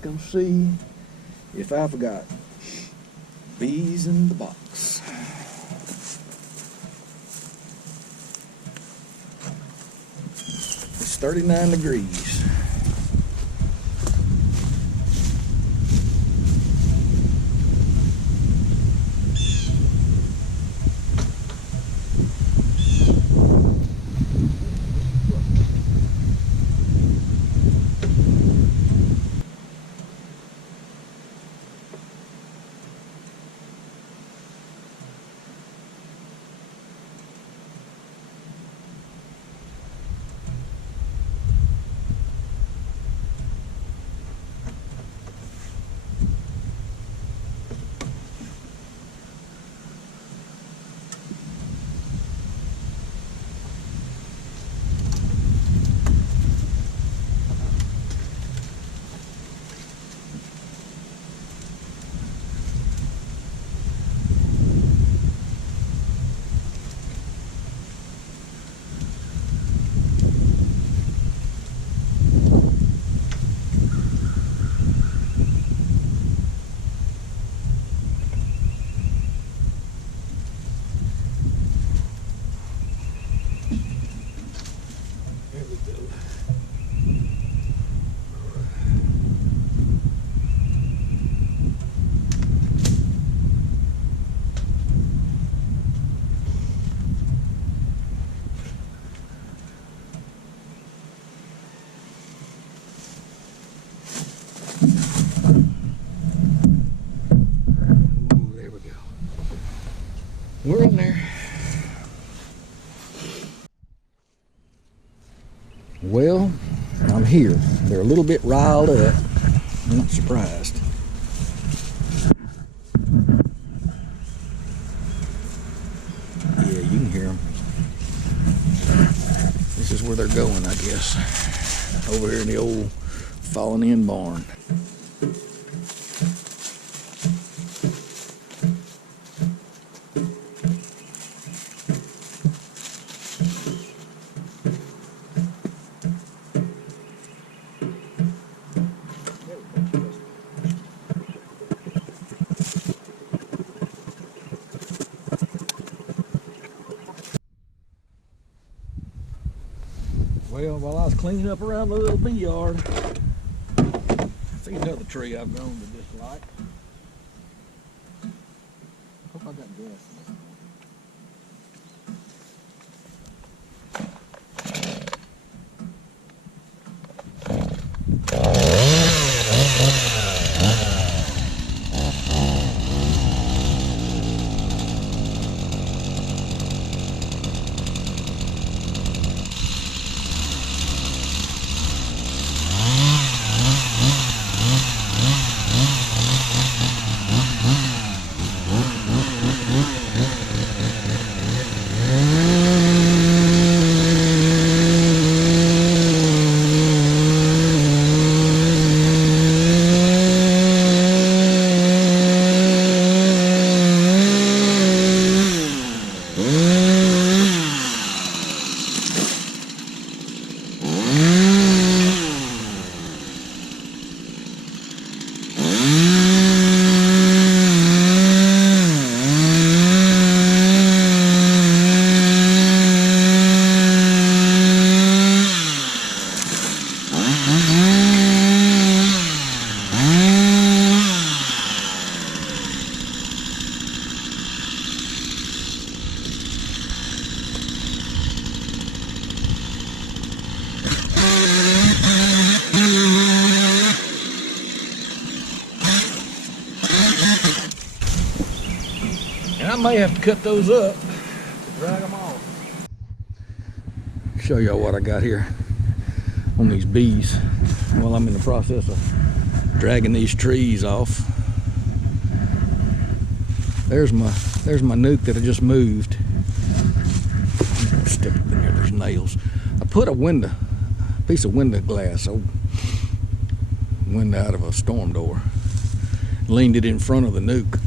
Let's go see if I've got bees in the box. It's 39 degrees. We're in there. Well, I'm here. They're a little bit riled up. I'm not surprised. Yeah, you can hear them. This is where they're going, I guess. Over here in the old fallen in barn. Well, while I was cleaning up around the little bee yard, I see another tree I've grown to dislike. Hope I got gas in this. And I may have to cut those up to drag them off. Show y'all what I got here on these bees while I'm in the process of dragging these trees off. There's my nuke that I just moved. Stick up in there, there's nails. I put a piece of window glass, old window out of a storm door, leaned it in front of the nuke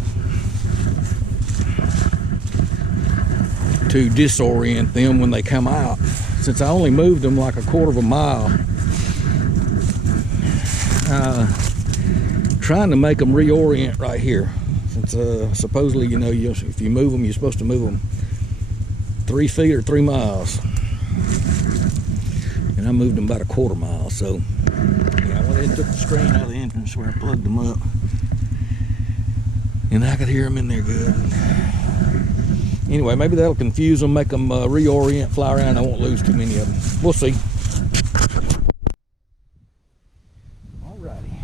to disorient them when they come out. Since I only moved them like a quarter of a mile, trying to make them reorient right here. Since supposedly, you know, if you move them, you're supposed to move them 3 feet or 3 miles. And I moved them about a 1/4 mile. So yeah, I went ahead and took the screen out of the entrance where I plugged them up. And I could hear them in there good. Anyway, maybe that'll confuse them, make them reorient, fly around. I won't lose too many of them. We'll see. Alrighty.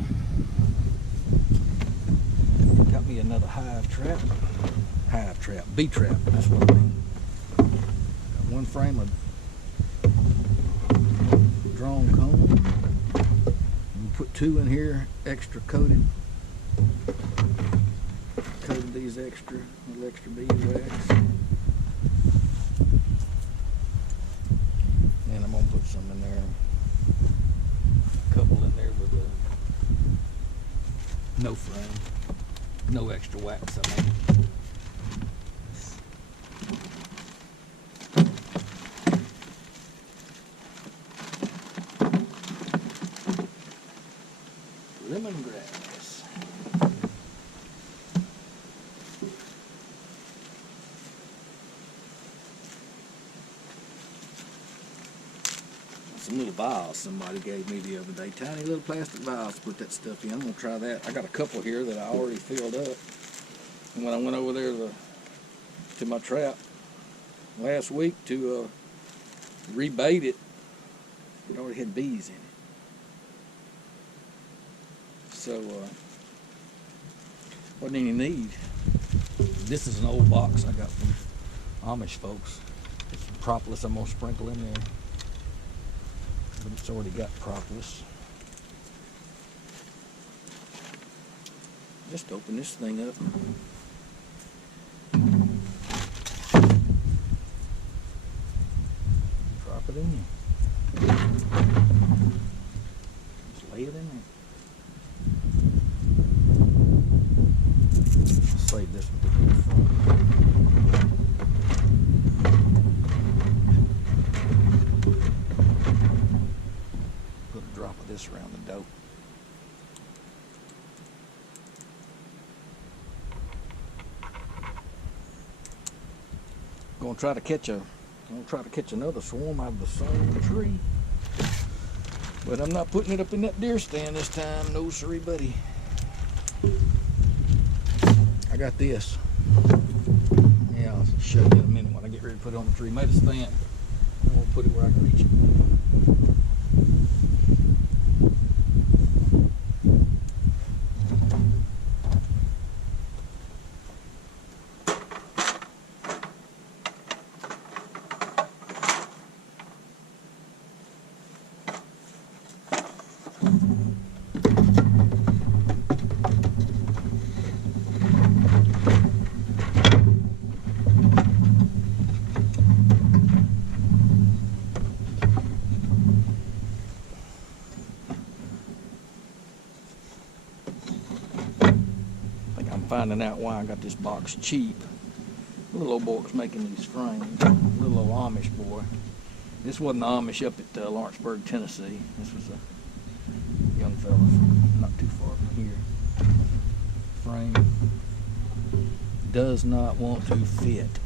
Got me another hive trap. Bee trap, that's what I mean. Got one frame of drawn comb. We'll put 2 in here, extra coated. Coated these little extra beeswax. And I'm gonna put some in there. A couple in there with no frame. No extra wax, I mean. Lemongrass. Some little vials somebody gave me the other day. Tiny little plastic vials to put that stuff in. I'm going to try that. I got a couple here that I already filled up. And when I went over there to my trap last week to rebait it, it already had bees in it. So, wasn't any need. This is an old box I got from Amish folks. It's propolis I'm going to sprinkle in there. But it's already got propolis. Just open this thing up. Drop it in there. Just lay it in there. Save this one to the front. Put a drop of this around the dope. Gonna try to catch another swarm out of the same tree. But I'm not putting it up in that deer stand this time, no siree buddy. I got this. Yeah, I'll show you in a minute when I get ready to put it on the tree. Made a stand. I'm gonna put it where I can reach it. Finding out why I got this box cheap. Little old boy was making these frames. Little old Amish boy. This wasn't the Amish up at Lawrenceburg, Tennessee. This was a young fella from not too far from here. Frame does not want to fit.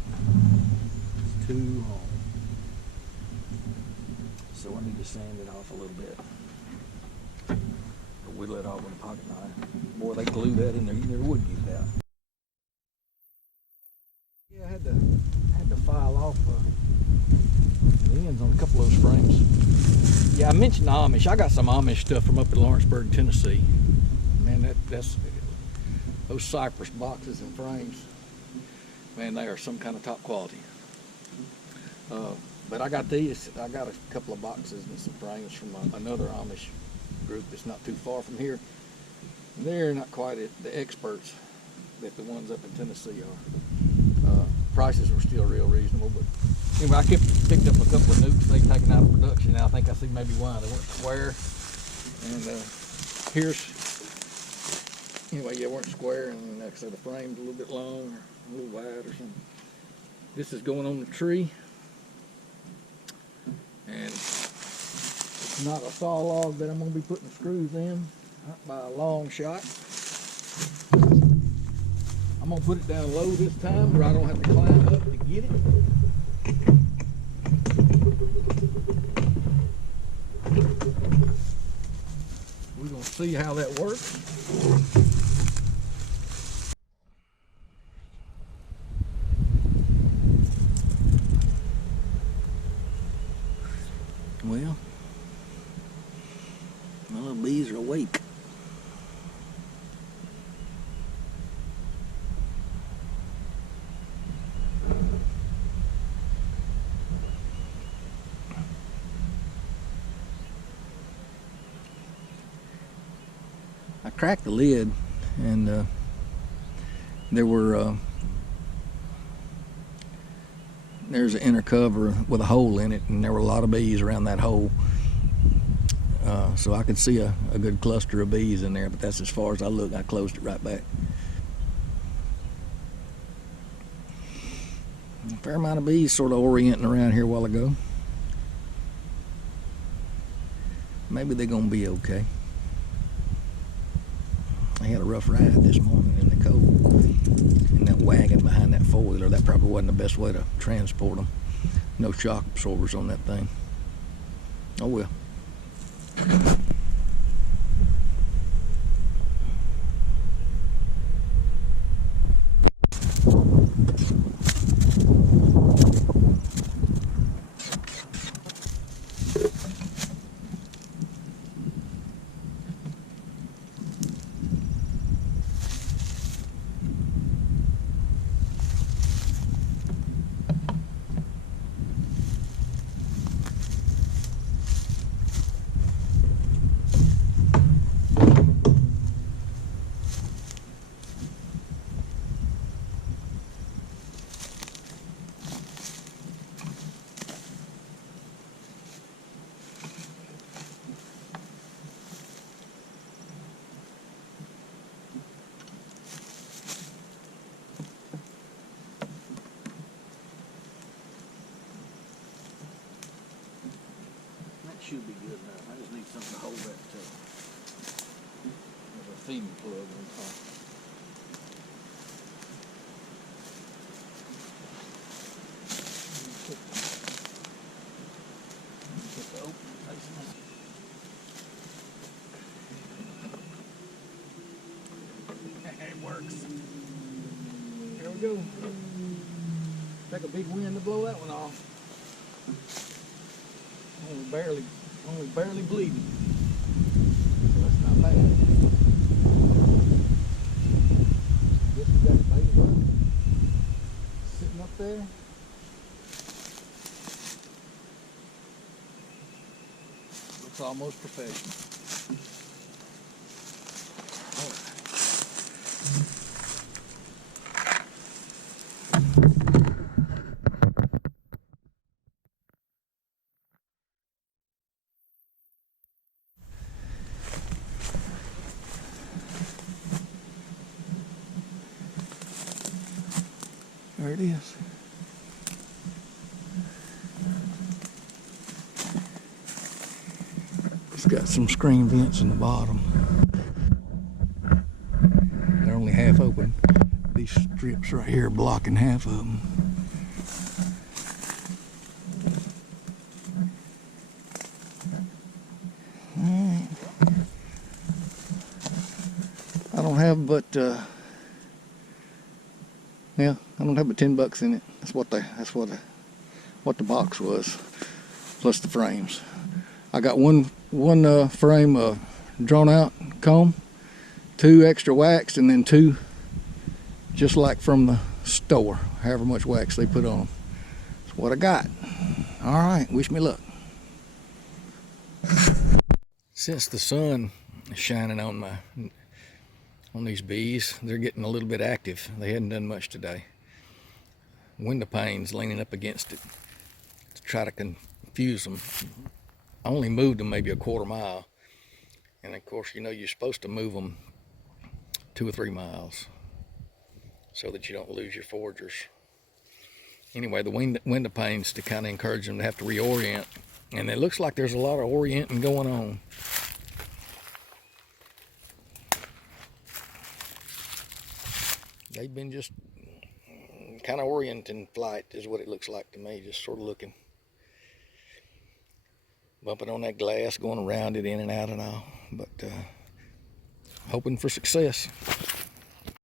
It's too long. So I need to sand it off a little bit. Whittle it off with a pocket knife. Boy, they glue that in there. You never would get that. Yeah, I had to file off the ends on a couple of those frames. Yeah, I mentioned the Amish. I got some Amish stuff from up in Lawrenceburg, Tennessee. Man, that's those cypress boxes and frames. Man, they are some kind of top quality. But I got these. I got a couple of boxes and some frames from another Amish group that's not too far from here. They're not quite the experts that the ones up in Tennessee are. Prices were still real reasonable, but anyway, I picked up a couple of nukes they've taken out of production. Now I think I see maybe why they weren't square. And anyway, they weren't square, and like I said, the frame's a little bit long or a little wide or something. This is going on the tree, and it's not a saw log that I'm going to be putting screws in, not by a long shot. I'm gonna put it down low this time where I don't have to climb up to get it. We're gonna see how that works. Well, my little bees are awake. I cracked the lid, and there's an inner cover with a hole in it, and there were a lot of bees around that hole. So I could see a good cluster of bees in there, but that's as far as I looked. I closed it right back. A fair amount of bees sort of orienting around here a while ago. Maybe they're gonna be okay. I had a rough ride this morning in the cold. And that wagon behind that four-wheeler, that probably wasn't the best way to transport them. No shock absorbers on that thing. Oh well. Should be good enough. I just need something to hold that tail. There's a feeding plug on top. Put the open face on. It works. There we go. Take a big wind to blow that one off. Only barely bleeding. So that's not bad. Guess we got it baited up. Sitting up there. Looks almost professional. There it is. It's got some screen vents in the bottom. They're only half open. These strips right here are blocking half of them. I don't have but yeah, I don't have but $10 in it. That's what the box was, plus the frames. I got one frame drawn out comb, 2 extra wax, and then 2 just like from the store, however much wax they put on them. That's what I got. All right, wish me luck. Since the sun is shining on these bees, they're getting a little bit active. They hadn't done much today. Window panes leaning up against it to try to confuse them. I only moved them maybe a quarter mile, and of course, you know, you're supposed to move them 2 or 3 miles so that you don't lose your foragers. Anyway, the window panes to kind of encourage them to have to reorient, and it looks like there's a lot of orienting going on. they've been just kind of orienting flight is what it looks like to me, just sort of looking, bumping on that glass, going around it in and out and all, but hoping for success.